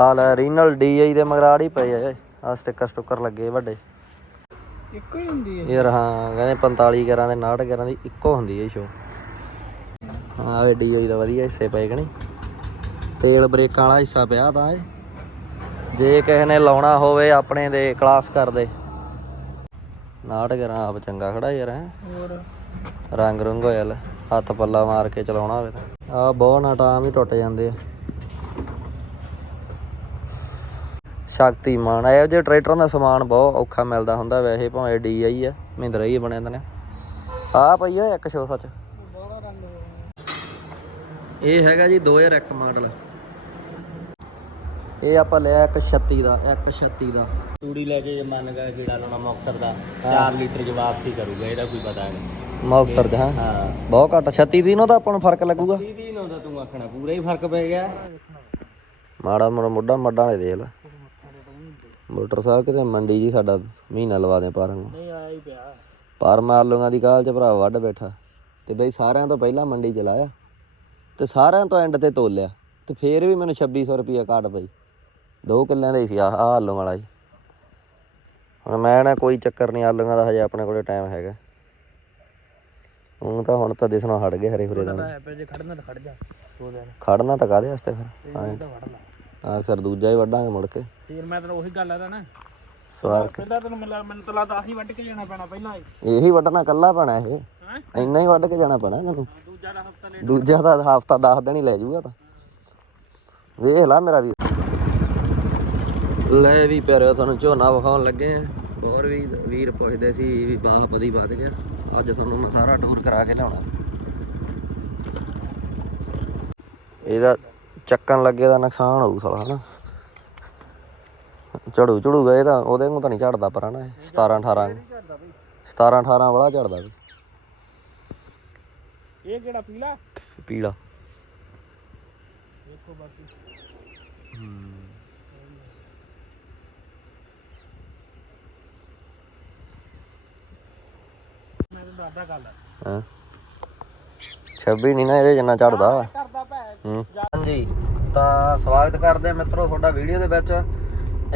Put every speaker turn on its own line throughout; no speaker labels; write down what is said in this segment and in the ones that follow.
ਆ ਲੈ renal DI ਦੇ ਮਗਰਾੜ ਹੀ ਪਏ ਆ ਆ ਸਟicker ਸਟੁੱਕਰ ਲੱਗੇ ਵੱਡੇ।
ਇੱਕੋ ਹੀ ਹੁੰਦੀ ਹੈ
ਯਾਰ ਹਾਂ ਕਹਿੰਦੇ 45 ਗਰਾਂ ਦੇ 69 ਗਰਾਂ ਦੀ ਇੱਕੋ ਹੁੰਦੀ ਹੈ ਸ਼ੋ ਹਾਂ ਇਹ ਡੀਆਈ ਦਾ ਵਧੀਆ ਹਿੱਸੇ ਪਏ ਕਿ ਨਹੀਂ? ਤੇਲ ਬ੍ਰੇਕਾਂ ਵਾਲਾ ਹਿੱਸਾ ਪਿਆ ਤਾਂ ਇਹ। ਜੇ ਕਿਸੇ ਨੇ ਲਾਉਣਾ ਹੋਵੇ ਆਪਣੇ ਦੇ ਕਲਾਸ ਕਰਦੇ 69 ਗਰਾਂ ਆਪ ਚੰਗਾ ਖੜਾ ਯਾਰ ਹੈ।
ਹੋਰ?
ਰੰਗ ਰੰਗ ਹੋਇਆ ਲੈ ਹੱਥ ਪੱਲਾ ਮਾਰ ਕੇ ਚਲਾਉਣਾ ਹੋਵੇ ਤਾਂ। ਆ ਬਹੁਤ ਨਟ ਆਮ ਹੀ ਟੁੱਟ ਜਾਂਦੇ ਆ। ਸ਼ਕਤੀਮਾਨ ਇਹੋ ਜਿਹੇ ਟਰੈਕਟਰਾਂ ਦਾ ਸਮਾਨ ਬਹੁਤ ਔਖਾ ਮਿਲਦਾ ਹੁੰਦਾ ਵੈਸੇ ਭਾਵੇਂ ਡੀਆਈ ਆ ਮਹਿੰਦਰਾ ਹੀ ਬਣਿਆ ਨੇ ਆ ਪਈ ਆ ਇੱਕ ਸ਼ੋ ਸੱਚ। ਇਹ ਹੈਗਾ ਜੀ 2001 ਮਾਡਲ। ਇਹ ਆਪਾਂ ਲਿਆ 136 ਦਾ 136 ਦਾ।
ਤੂੜੀ ਲੈ ਕੇ ਮੰਨ ਗਿਆ ਕੀੜਾ ਲਾਉਣਾ ਮੁਕਸਰ ਦਾ 4 ਲੀਟਰ ਚ ਵਾਪਸੀ ਕਰੂਗਾ ਇਹਦਾ ਕੋਈ ਪਤਾ ਨਹੀਂ।
ਮੌਕਸਰ ਦਾ ਹਾਂ। ਬਹੁਤ ਘੱਟ 36 ਦੀ ਨੂੰ ਤਾਂ ਆਪਾਂ ਨੂੰ ਫ਼ਰਕ ਲੱਗੂਗਾ।
30 ਦੀ ਨਾ ਤੂੰ ਆਖਣਾ ਪੂਰਾ ਹੀ ਫ਼ਰਕ ਪੈ ਗਿਆ।
ਮਾੜਾ ਮੋੜਾ ਮੁੱਢਾ ਮੱਡਾਂ ਵਾਲੇ ਦੇਖ ਲੈ। ਮੋਟਰ ਸਾਹਿਬ ਕਿਤੇ ਮੰਡੀ ਜੀ ਸਾਡਾ ਮਹੀਨਾ ਲਵਾ ਦੇ ਪਾਰਾਂ ਨੂੰ
ਨਹੀਂ ਆਇਆ ਹੀ ਪਿਆ।
ਪਰ ਮੈਂ ਆਲੂਆਂ ਦੀ ਕਾਲ ਚ ਭਰਾ ਵੱਢ ਬੈਠਾ। ਤੇ ਬਈ ਸਾਰਿਆਂ ਤੋਂ ਪਹਿਲਾਂ ਮੰਡੀ ਚ ਲਾਇਆ। ਤੇ ਸਾਰਿਆਂ ਤੋਂ ਐਂਡ ਤੇ ਤੋਲਿਆ। ਤੇ ਫੇਰ ਵੀ ਮੈਨੂੰ 2600 ਰੁਪਿਆ ਕਾਟ ਪਈ। ਦੋ ਕਿੱਲਿਆਂ ਦਾ ਹੀ ਸੀ ਆਹ ਆਲੂ ਵਾਲਾ ਜੀ। ਹੁਣ ਮੈਂ ਨਾ ਕੋਈ ਚੱਕਰ ਨਹੀਂ ਆਲੂਆਂ ਦਾ ਹਜੇ ਆਪਣੇ ਕੋਲੇ ਟਾਈਮ ਹੈਗਾ। ਹੁਣ ਤਾਂ ਹੁਣ ਤਾਂ ਦਿਸਣੋਂ ਹਟ ਗਏ ਹਰੇ ਹੁਰੇ ਦਾ
ਖੜਨਾ ਤਾਂ ਖੜ ਜਾ।
ਖੜਨਾ ਤਾਂ ਕਾਦੇ ਵਾਸਤੇ ਫਿਰ?
ਤਾਂ ਲਾ
ਆ ਸਰ ਦੂਜਾ ਹੀ ਵੱਢਾਂਗੇ ਮੁੜ ਕੇ।
ਫੇਰ ਮੈਂ ਤੈਨੂੰ ਉਹੀ ਗੱਲ ਆਦਾ ਨਾ
ਸਵਾਰ
ਪਹਿਲਾਂ ਤੈਨੂੰ ਮਿਲਾ ਮੈਨੂੰ ਤਾਂ ਲੱਗਦਾ ਆਹੀ ਵੱਢ ਕੇ ਜਾਣਾ ਪੈਣਾ ਪਹਿਲਾਂ ਹੀ
ਇਹੀ ਵੱਢਣਾ ਕੱਲਾ ਪੈਣਾ ਇਹ।
ਹੈ?
ਇੰਨਾ ਹੀ ਵੱਢ ਕੇ ਜਾਣਾ ਪੈਣਾ ਇਹਨੂੰ
ਦੂਜਾ ਦਾ ਹਫਤਾ ਲੈ
ਦੂਜਾ ਤਾਂ ਹਫਤਾ 10 ਦਿਨ ਹੀ ਲੈ ਜਾਊਗਾ ਤਾਂ। ਵੇਖ ਲਾ ਮੇਰਾ ਵੀਰ। ਲੈ ਵੀ ਪਿਆਰਿਓ ਤੁਹਾਨੂੰ ਝੋਨਾ ਵਿਖਾਉਣ ਲੱਗੇ ਆ। ਹੋਰ ਵੀ ਵੀਰ ਪੁੱਛਦੇ ਸੀ ਵੀ ਬਾਹ ਪਦੀ ਵੱਧ ਗਿਆ। ਅੱਜ ਤੁਹਾਨੂੰ ਮੈਂ ਸਾਰਾ ਟੂਰ ਕਰਾ ਕੇ ਲਿਆਉਣਾ। ਇਹਦਾ ਚੱਕਣ ਲੱਗੇ ਦਾ ਨੁਕਸਾਨ ਹੋਊ ਸਾਲਾ ਹਨਾ। ਝੜੂ ਝੜੂਗਾ ਇਹ ਤਾਂ ਉਹਦੇ ਨੂੰ ਤਾਂ ਨਹੀਂ ਝੜਦਾ ਪਰ ਹਨਾ 17 18 17 18 ਵਾਲਾ ਝੜਦਾ ਵੀ
ਇਹ ਕਿਹੜਾ ਪੀਲਾ?
ਪੀਲਾ।
ਦੇਖੋ ਬਾਕੀ। ਮੈਂ ਤਾਂ ਦੱਸਦਾ ਗੱਲ।
ਹਾਂ? 26 ਨਹੀਂ ਨਾ ਇਹਦੇ ਜਿੰਨਾ ਝੜਦਾ। ਹੂੰ ਹਾਂਜੀ, ਤਾਂ ਸਵਾਗਤ ਕਰਦੇ ਆ ਮਿੱਤਰੋ ਤੁਹਾਡਾ ਵੀਡੀਓ ਦੇ ਵਿੱਚ।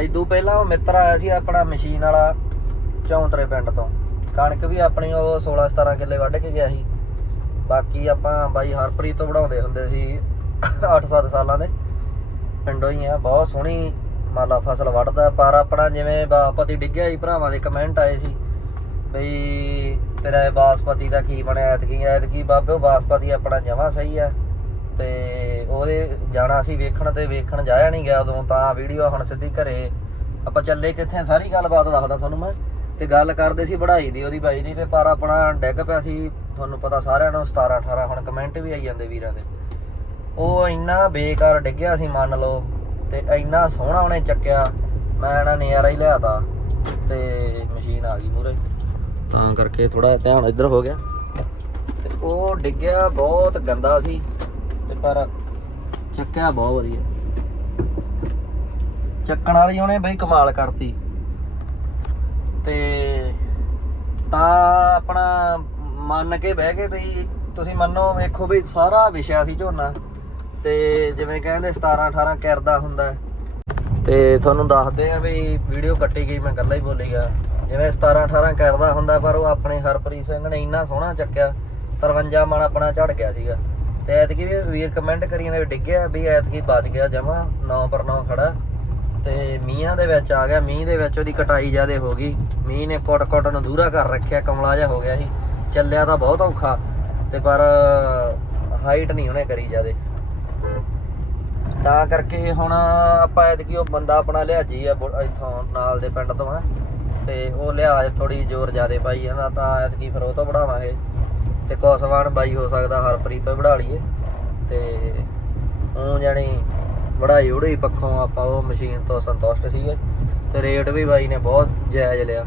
ਇਦੋਂ ਪਹਿਲਾਂ ਉਹ ਮਿੱਤਰ ਆਇਆ ਸੀ ਆਪਣਾ ਮਸ਼ੀਨ ਵਾਲਾ ਚੌਂਤਰੇ ਪਿੰਡ ਤੋਂ। ਕਣਕ ਵੀ ਆਪਣੀ ਉਹ 16 17 ਕਿੱਲੇ ਵੱਢ ਕੇ ਗਿਆ ਸੀ। ਬਾਕੀ ਆਪਾਂ ਬਾਈ ਹਰਪ੍ਰੀਤ ਤੋਂ ਵਢਾਉਂਦੇ ਹੁੰਦੇ ਸੀ 8-7 ਸਾਲਾਂ ਦੇ। ਪਿੰਡੋਂ ਹੀ ਆ, ਬਹੁਤ ਸੋਹਣੀ ਮਾਲਾ ਫਸਲ ਵੱਢਦਾ। ਪਰ ਆਪਣਾ ਜਿਵੇਂ ਬਾਸਪਤੀ ਡਿੱਗਿਆ ਸੀ, ਭਰਾਵਾਂ ਦੇ ਕਮੈਂਟ ਆਏ ਸੀ ਬਈ ਤੇਰਾ ਬਾਸਪਤੀ ਦਾ ਕੀ ਬਣਿਆ, ਐਤਕੀ ਐਤਕੀ, ਬਾਬੇ ਬਾਸਪਤੀ ਆਪਣਾ ਜਮਾ ਸਹੀ ਆ। ਤੇ ਉਹਦੇ ਜਾਣਾ ਸੀ ਵੇਖਣ ਤੇ ਵੇਖਣ ਜਾਇਆ ਨਹੀਂ ਗਿਆ ਉਦੋਂ, ਤਾਂ ਵੀਡੀਓ ਹੁਣ ਸਿੱਧੀ ਘਰੇ। ਆਪਾਂ ਚੱਲੇ ਕਿੱਥੇ ਸਾਰੀ ਗੱਲਬਾਤ ਦੱਸਦਾ ਤੁਹਾਨੂੰ ਮੈਂ। ਤੇ ਗੱਲ ਕਰਦੇ ਸੀ ਵਢਾਈ ਦੀ, ਉਹਦੀ ਬਾਈ ਦੀ, ਤੇ ਪਰ ਆਪਣਾ ਡਿੱਗ ਪਿਆ ਸੀ, ਤੁਹਾਨੂੰ ਪਤਾ ਸਾਰਿਆਂ ਨੂੰ 17 18 ਹੁਣ ਕਮੈਂਟ ਵੀ ਆਈ ਜਾਂਦੇ ਵੀਰਾਂ ਦੇ। ਉਹ ਇੰਨਾ ਬੇਕਾਰ ਡਿੱਗਿਆ ਸੀ, ਮੰਨ ਲਓ, ਤੇ ਇੰਨਾ ਸੋਹਣਾ ਉਹਨੇ ਚੱਕਿਆ। ਮੈਂ ਨਾ ਨਜ਼ਾਰਾ ਹੀ ਲਿਆਤਾ, ਤੇ ਮਸ਼ੀਨ ਆ ਗਈ ਮੂਰੇ ਤਾਂ ਕਰਕੇ ਥੋੜਾ ਧਿਆਨ ਇੱਧਰ ਹੋ ਗਿਆ। ਤੇ ਉਹ ਡਿੱਗਿਆ, ਬਹੁਤ ਗੰਦਾ ਸੀ। ਪਰ ਚੱਕਿਆ ਬਹੁਤ ਵਧੀਆ। ਚੱਕਣ ਵਾਲੀ ਉਹਨੇ ਬਈ ਕਮਾਲ ਕਰਤੀ। ਤੇ ਤਾਂ ਆਪਣਾ ਮੰਨ ਕੇ ਬਹਿ ਗਏ ਬਈ, ਤੁਸੀਂ ਮੰਨੋ ਵੇਖੋ ਵੀ ਸਾਰਾ ਵਿਸ਼ਾ ਸੀ ਝੋਨਾ। ਤੇ ਜਿਵੇਂ ਕਹਿੰਦੇ 17 18 ਕਰਦਾ ਹੁੰਦਾ। ਤੇ ਤੁਹਾਨੂੰ ਦੱਸਦੇ ਆ ਵੀ ਵੀਡੀਓ ਕੱਟੀ ਗਈ, ਮੈਂ ਇਕੱਲਾ ਹੀ ਬੋਲੀ ਗਿਆ। ਜਿਵੇਂ 17 18 ਕਰਦਾ ਹੁੰਦਾ, ਪਰ ਉਹ ਆਪਣੇ ਹਰਪ੍ਰੀਤ ਸਿੰਘ ਨੇ ਇੰਨਾ ਸੋਹਣਾ ਚੱਕਿਆ। 53 ਮਣ ਆਪਣਾ ਝੜ ਗਿਆ ਸੀਗਾ। ਤੇ ਐਤਕੀ ਵੀ ਵੀਰ ਕਮੈਂਟ ਕਰੀ ਜਾਂਦੇ ਵੀ ਡਿੱਗਿਆ ਵੀ ਐਤਕੀ ਬਚ ਗਿਆ ਜਮਾ 9 ਪਰ 9 ਖੜਾ। ਤੇ ਮੀਂਹਾਂ ਦੇ ਵਿੱਚ ਆ ਗਿਆ, ਮੀਂਹ ਦੇ ਵਿੱਚ ਉਹਦੀ ਕਟਾਈ ਜ਼ਿਆਦੇ ਹੋ ਗਈ। ਮੀਂਹ ਨੇ ਕੁੱਟ ਕੁੱਟ ਨੂੰ ਦੂਰਾ ਕਰ ਰੱਖਿਆ, ਕਮਲਾ ਜਿਹਾ ਹੋ ਗਿਆ ਸੀ। ਚੱਲਿਆ ਤਾਂ ਬਹੁਤ ਔਖਾ, ਤੇ ਪਰ ਹਾਈਟ ਨਹੀਂ ਉਹਨੇ ਕਰੀ ਜ਼ਿਆਦੇ। ਤਾਂ ਕਰਕੇ ਹੁਣ ਆਪਾਂ ਐਤਕੀ ਉਹ ਬੰਦਾ ਆਪਣਾ ਲਿਆਜੀ ਆ ਇੱਥੋਂ ਨਾਲ ਦੇ ਪਿੰਡ ਤੋਂ ਆ ਤੇ ਉਹ ਲਿਹਾਜ਼ ਥੋੜੀ ਜ਼ੋਰ ਜ਼ਿਆਦੇ ਪਾਈ ਜਾਂਦਾ, ਤਾਂ ਐਤਕੀ ਫਿਰ ਉਹ ਤੋਂ ਵੜਾਵਾਂਗੇ। ਤੇ ਕੋਸਵਾਨ ਬਾਈ ਹੋ ਸਕਦਾ ਹਰਪ੍ਰੀਤ ਤੋਂ ਵੜਾ ਲਈਏ। ਤੇ ਉਹ ਜਾਣੀ ਵੜਾਈ ਉੜੀ ਪੱਖੋਂ ਆਪਾਂ ਉਹ ਮਸ਼ੀਨ ਤੋਂ ਸੰਤੁਸ਼ਟ ਸੀਗੇ। ਤੇ ਰੇਟ ਵੀ ਬਾਈ ਨੇ ਬਹੁਤ ਜਾਇਜ਼ ਲਿਆ।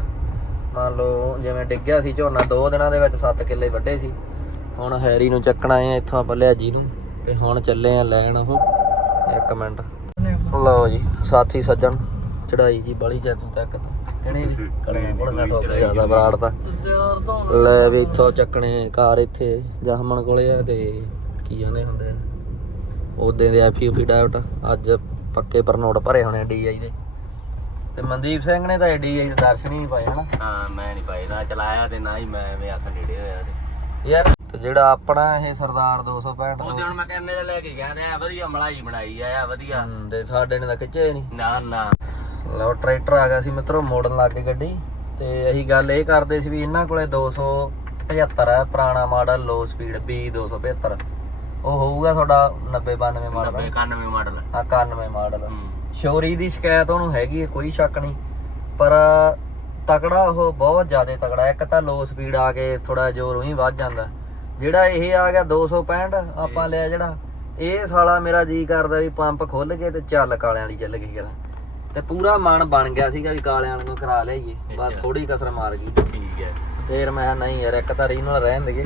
ਮੰਨ ਲਓ ਜਿਵੇਂ ਡਿੱਗਿਆ ਸੀ ਝੋਨਾ, ਦੋ ਦਿਨਾਂ ਦੇ ਵਿੱਚ 7 ਕਿੱਲੇ ਵੱਢੇ ਸੀ। ਹੁਣ ਹੈਰੀ ਨੂੰ ਚੱਕਣਾ ਆ ਇੱਥੋਂ ਆਪਾਂ ਲਿਆਜੀ ਨੂੰ। ਤੇ ਹੁਣ ਚੱਲੇ ਆ ਲੈਣ ਉਹ। ਇੱਕ ਮਿੰਟ। ਲਓ ਜੀ, ਸਾਥੀ ਸੱਜਣ, ਚੜਾਈ ਜੀ ਬੜੀ ਜੈਤੂ ਤੱਕ ਜ਼ਿਆਦਾ ਬਰਾੜ ਤਾਂ। ਲੈ ਵੀ ਇੱਥੋਂ ਚੱਕਣੇ ਕਾਰ ਇੱਥੇ ਜਹਮਣ ਕੋਲੇ ਆ ਤੇ ਕੀ ਕਹਿੰਦੇ ਹੁੰਦੇ ਆ? ਉਹਦੇ ਦੇ ਐਫ ਯੂ ਡਾਇਟ ਅੱਜ ਪੱਕੇ ਪਰ ਨੋਟ ਭਰੇ ਹੋਣੇ ਡੀਆਈ ਦੇ। ਤੇ ਮਨਦੀਪ ਸਿੰਘ ਨੇ ਤਾਂ ਡੀਆਈ ਦੇ ਦਰਸ਼ਨ ਹੀ ਨਹੀਂ ਪਾਏ ਹਨਾ?
ਹਾਂ ਮੈਂ ਨਹੀਂ ਪਾਈ ਨਾ ਚਲਾਇਆ ਤੇ ਨਾ ਹੀ ਮੈਂ ਐਵੇਂ ਅੱਖ ਡੇੜੇ ਹੋਇਆ ਤੇ।
ਯਾਰ ਤੇ ਜਿਹੜਾ ਆਪਣਾ ਇਹ ਸਰਦਾਰ 265
ਉਹ ਹੁਣ ਮੈਂ ਕਹਿੰਨੇ ਦਾ ਲੈ ਕੇ ਗਿਆ ਤੇ ਐ ਵਧੀਆ ਮਲਾਈ ਬਣਾਈ ਆ ਵਧੀਆ।
ਤੇ ਸਾਡੇ ਨੇ ਤਾਂ ਖਿੱਚੇ ਨਹੀਂ।
ਨਾ ਨਾ।
ਲਓ ਟਰੈਕਟਰ ਆ ਗਿਆ ਸੀ ਮਿੱਤਰੋ ਮੋੜਨ ਲੱਗ ਗਈ ਗੱਡੀ। ਤੇ ਅਸੀਂ ਗੱਲ ਇਹ ਕਰਦੇ ਸੀ ਵੀ ਇਹਨਾਂ ਕੋਲੇ 275 ਹੈ ਪੁਰਾਣਾ ਮਾਡਲ ਲੋ ਸਪੀਡ B 275 ਉਹ ਹੋਊਗਾ ਤੁਹਾਡਾ 90 92 ਮਾਡਲ
90 91 ਮਾਡਲ
ਆ 91 ਮਾਡਲ
ਹੂੰ।
ਸ਼ੋਰੀ ਦੀ ਸ਼ਿਕਾਇਤ ਉਹਨੂੰ ਹੈਗੀ ਹੈ ਕੋਈ ਸ਼ੱਕ ਨਹੀਂ। ਪਰ ਤਕੜਾ ਉਹ ਬਹੁਤ ਜ਼ਿਆਦਾ ਤਕੜਾ ਇੱਕ ਤਾਂ ਲੋ ਸਪੀਡ ਆ ਕੇ ਥੋੜਾ ਜ਼ੋਰ ਉਹੀ ਵੱਧ ਜਾਂਦਾ। ਜਿਹੜਾ ਇਹ ਆ ਗਿਆ 265 ਆਪਾਂ ਲਿਆ ਜਿਹੜਾ। ਇਹ ਸਾਲਾ ਮੇਰਾ ਜੀ ਕਰਦਾ ਵੀ ਪੰਪ ਖੁੱਲ ਕੇ ਤੇ ਚੱਲ ਕਾਲਿਆਂ ਵਾਲੀ ਚੱਲ ਗਈ ਕਰਾਂ ਤੇ ਪੂਰਾ ਮਨ ਬਣ ਗਿਆ ਸੀਗਾ ਵੀ ਕਾਲਿਆਂ ਨੂੰ ਕਰਾ ਲਈਏ। ਬਸ
ਅੱਛਾ।
ਥੋੜੀ ਕਸਰ ਮਾਰ ਗਈ।
ਠੀਕ ਹੈ।
ਫੇਰ ਮੈਂ ਕਿਹਾ ਨਹੀਂ ਯਾਰ ਇੱਕ ਤਾਂ ਰੀਨਲ ਰਹਿਣ ਦੇਗੇ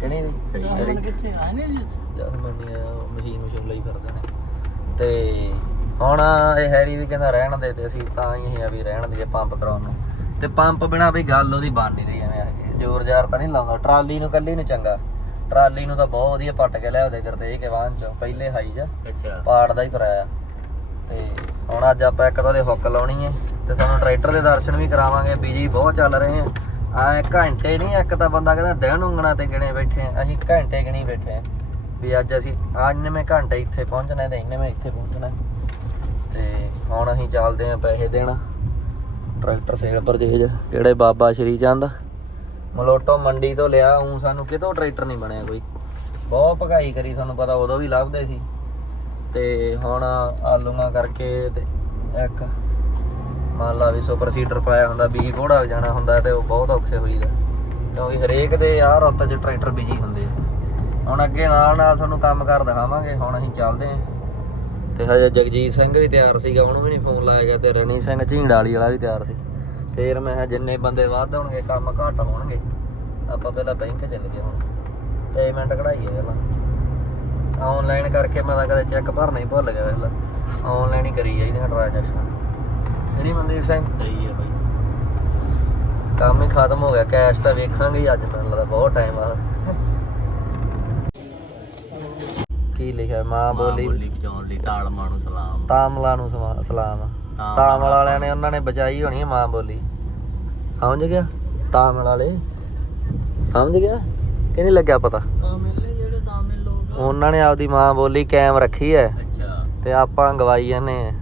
ਕਿਹਨੇ ਵੀ?
ਹੁਣ ਕਿੱਥੇ ਆ? ਨਹੀਂ ਜੀ
ਜਦ ਮੰਨੀ ਮਸ਼ੀਨ ਮਸ਼ੀਨ ਲਈ ਫਿਰਦੇ ਨੇ। ਤੇ ਹੁਣ ਇਹ ਹੈਰੀ ਵੀ ਕਹਿੰਦਾ ਰਹਿਣ ਦੇ ਤੇ ਅਸੀਂ ਤਾਂ ਹੀ ਆ ਵੀ ਰਹਿਣ ਦੇ ਪੰਪ ਕਰਾਉਣ ਨੂੰ। ਤੇ ਪੰਪ ਬਿਨਾ ਵੀ ਗੱਲ ਉਹਦੀ ਬਣ ਨਹੀਂ ਰਹੀ ਐਵੇਂ ਆ ਕੇ। ਜ਼ੋਰ ਜ਼ਾਰ ਤਾਂ ਨਹੀਂ ਲਾਉਂਦਾ। ਟਰਾਲੀ ਨੂੰ ਕੱਲੀ ਨੂੰ ਚੰਗਾ। ਟਰਾਲੀ ਨੂੰ ਤਾਂ ਬਹੁਤ ਵਧੀਆ ਪੱਟ ਕੇ ਲਿਆ ਉਹਦੇ ਕਰਦੇ ਇਹ ਕਿਵਾਨ ਚ। ਪਹਿਲੇ ਹਾਈ ਚ
ਅੱਛਾ।
ਪਾੜ ਦਾ ਹੀ ਤੁਰਾਇਆ ਤੇ ਹੁਣ ਅੱਜ ਆਪਾਂ ਇੱਕ ਤਾਂ ਦੇ ਹੁੱਕ ਲਾਉਣੀ ਹੈ ਤੇ ਤੁਹਾਨੂੰ ਟਰੈਕਟਰ ਦੇ ਦਰਸ਼ਨ ਵੀ ਕਰਾਵਾਂਗੇ ਬੀਜੀ ਬਹੁਤ ਚੱਲ ਰਹੇ ਆ ਆ ਘੰਟੇ ਨਹੀਂ, ਇੱਕ ਤਾਂ ਬੰਦਾ ਕਹਿੰਦਾ ਦਿਨ ਉਂਗਣਾ ਤੇ ਗਿਣੇ ਬੈਠੇ ਆ, ਅਸੀਂ ਘੰਟੇ ਗਿਣੀ ਬੈਠੇ ਆ ਵੀ ਅੱਜ ਅਸੀਂ ਇੰਨੇਵੇਂ ਘੰਟੇ ਇੱਥੇ ਪਹੁੰਚਣਾ ਤੇ ਇੰਨੇਵੇਂ ਇੱਥੇ ਪਹੁੰਚਣਾ। ਤੇ ਹੁਣ ਅਸੀਂ ਚੱਲਦੇ ਆ ਪੈਸੇ ਦੇਣਾ। ਟਰੈਕਟਰ ਸੇਲ ਪਰਚੇਜ ਜਿਹੜੇ ਬਾਬਾ ਸ਼੍ਰੀ ਚੰਦ ਮਲੋਟੋ ਮੰਡੀ ਤੋਂ ਲਿਆ ਹੂੰ ਸਾਨੂੰ ਕਿਤੋਂ ਟਰੈਕਟਰ ਨਹੀਂ ਬਣਿਆ ਕੋਈ। ਬਹੁਤ ਭਗਾਈ ਕਰੀ, ਤੁਹਾਨੂੰ ਪਤਾ ਉਦੋਂ ਵੀ ਲੱਭਦੇ ਸੀ। ਤੇ ਹੁਣ ਆਲੂਆਂ ਕਰਕੇ ਤੇ ਇੱਕ ਮੰਨ ਲਾ ਵੀ ਸੁਪਰ ਸੀਡਰ ਪਾਇਆ ਹੁੰਦਾ ਬੀਜ ਘੋੜਾ ਜਾਣਾ ਹੁੰਦਾ ਤੇ ਉਹ ਬਹੁਤ ਔਖੇ ਹੋਈ ਹੋਈਦਾ ਕਿਉਂਕਿ ਹਰੇਕ ਦੇ ਆਹ ਰੁੱਤ 'ਚ ਟਰੈਕਟਰ ਬਿਜ਼ੀ ਹੁੰਦੇ ਆ। ਹੁਣ ਅੱਗੇ ਨਾਲ ਨਾਲ ਤੁਹਾਨੂੰ ਕੰਮ ਕਰ ਦਿਖਾਵਾਂਗੇ, ਹੁਣ ਅਸੀਂ ਚੱਲਦੇ ਆਂ ਤੇ ਹਜੇ ਜਗਜੀਤ ਸਿੰਘ ਵੀ ਤਿਆਰ ਸੀਗਾ, ਉਹਨੂੰ ਵੀ ਨਹੀਂ ਫੋਨ ਲਾਇਆ ਗਿਆ ਤੇ ਰਣੀ ਸਿੰਘ ਝੀਂਡਾਲੀ ਵਾਲਾ ਵੀ ਤਿਆਰ ਸੀ। ਫੇਰ ਮੈਂ ਕਿਹਾ ਜਿੰਨੇ ਬੰਦੇ ਵੱਧ ਹੋਣਗੇ, ਕੰਮ ਘੱਟ ਹੋਣਗੇ, ਆਪਾਂ ਪਹਿਲਾਂ ਬੈਂਕ ਚੱਲ ਗਏ ਹੁਣ। ਪੇਮੈਂਟ ਕਢਾਈਏ ਪਹਿਲਾਂ। ਆਨਲਾਈਨ ਕਰਕੇ ਮੈਂ ਤਾਂ ਕਦੇ ਚੈੱਕ ਭਰਨਾ ਹੀ ਭੁੱਲ ਗਿਆ ਪਹਿਲਾਂ ਆਨਲਾਈਨ ਹੀ ਕਰੀ ਜਾਈਦੀਆਂ ਟ੍ਰਾਂਜੈਕਸ਼ਨ ਜਿਹੜੀ ਮਨਦੀਪ ਸਿੰਘ?
ਸਹੀ ਹੈ ਬਾਈ।
ਕੰਮ ਹੀ ਖਤਮ ਹੋ ਗਿਆ ਕੈਸ਼ ਤਾਂ ਵੇਖਾਂਗੇ ਹੀ ਅੱਜ ਮੈਨੂੰ ਲੱਗਦਾ ਬਹੁਤ ਟਾਈਮ ਬਾਅਦ ਕੀ ਲਿਖਿਆ? ਮਾਂ ਬੋਲੀ
ਬੋਲੀ ਬਚਾਉਣ ਲਈ ਤਾਲਮਾਂ ਨੂੰ ਸਲਾਮ।
ਤਾਮਲਾ ਨੂੰ ਸਮਾ- ਸਲਾਮ।
ਤਾਮਲ
ਤਾਮਲ ਵਾਲਿਆਂ ਨੇ ਉਹਨਾਂ ਨੇ ਬਚਾਈ ਹੋਣੀ ਹੈ ਮਾਂ ਬੋਲੀ। ਸਮਝ ਗਿਆ? ਤਾਮਲ ਵਾਲੇ। ਸਮਝ ਗਿਆ? ਕਿ ਨਹੀਂ ਲੱਗਿਆ ਪਤਾ?
ਤਾਮਿਲ ਨੇ
ਉਹਨਾਂ ਨੇ ਆਪਦੀ ਮਾਂ ਬੋਲੀ ਕਾਇਮ ਰੱਖੀ ਹੈ।
ਅੱਛਾ।
ਤੇ ਆਪਾਂ ਗਵਾਈ ਜਾਂਦੇ ਆ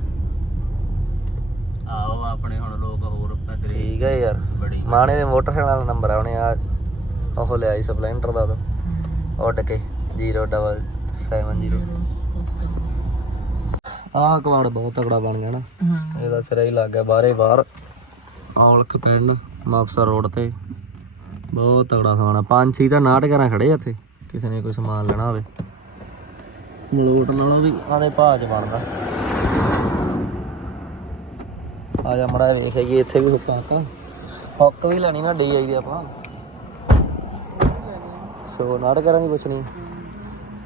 ਆਓ ਆਪਣੇ ਹੁਣ ਲੋਕ ਹੋਰ ਪਤਰੇ
ਠੀਕ ਹੈ ਯਾਰ।
ਬੜੀ।
ਮਾਣੇ ਦੇ ਮੋਟਰਸਾਈਕਲ ਵਾਲਾ ਨੰਬਰ ਆ ਉਹਨੇ ਆ ਉਹ ਲਿਆ ਸੀ ਸਪਲੈਂਡਰ ਦਾ ਉਹ ਉੱਡ ਕੇ 070 ਆਹ ਕਵਾੜ ਬਹੁਤ ਤਕੜਾ ਬਣ ਗਿਆ ਨਾ। ਇਹਦਾ ਸਿਰਾ ਹੀ ਲੱਗ ਗਿਆ ਬਾਹਰੇ ਬਾਹਰ। ਔਲਖ ਪਿੰਡ ਮੁਕਤਸਰ ਰੋਡ ਤੇ। ਬਹੁਤ ਤਗੜਾ ਸਮਾਨ ਆ। ਪੰਜ ਛੇ ਤਾਂ ਨਾਟ ਕਰਾਂ ਖੜੇ ਆ ਇੱਥੇ। ਕਿਸੇ ਨੇ ਕੋਈ ਸਮਾਨ ਲੈਣਾ ਹੋਵੇ। ਮਲੋਟ ਨਾਲੋਂ ਵੀ ਆਦੇ ਭਾਅ ਚ ਬਣਦਾ। ਆ ਜਾ ਮੜਾ ਵੇਖ ਆਈਏ, ਇੱਥੇ ਵੀ ਹੁੱਕਾ ਹੱਕਾ। ਹੁੱਕ ਵੀ ਲੈਣੀ ਨਾ ਡੀਆਈ ਦੀ ਆਪਾਂ। ਸੋ ਨਾਟ ਕਰਾਂਗੇ ਪੁੱਛਣੀ।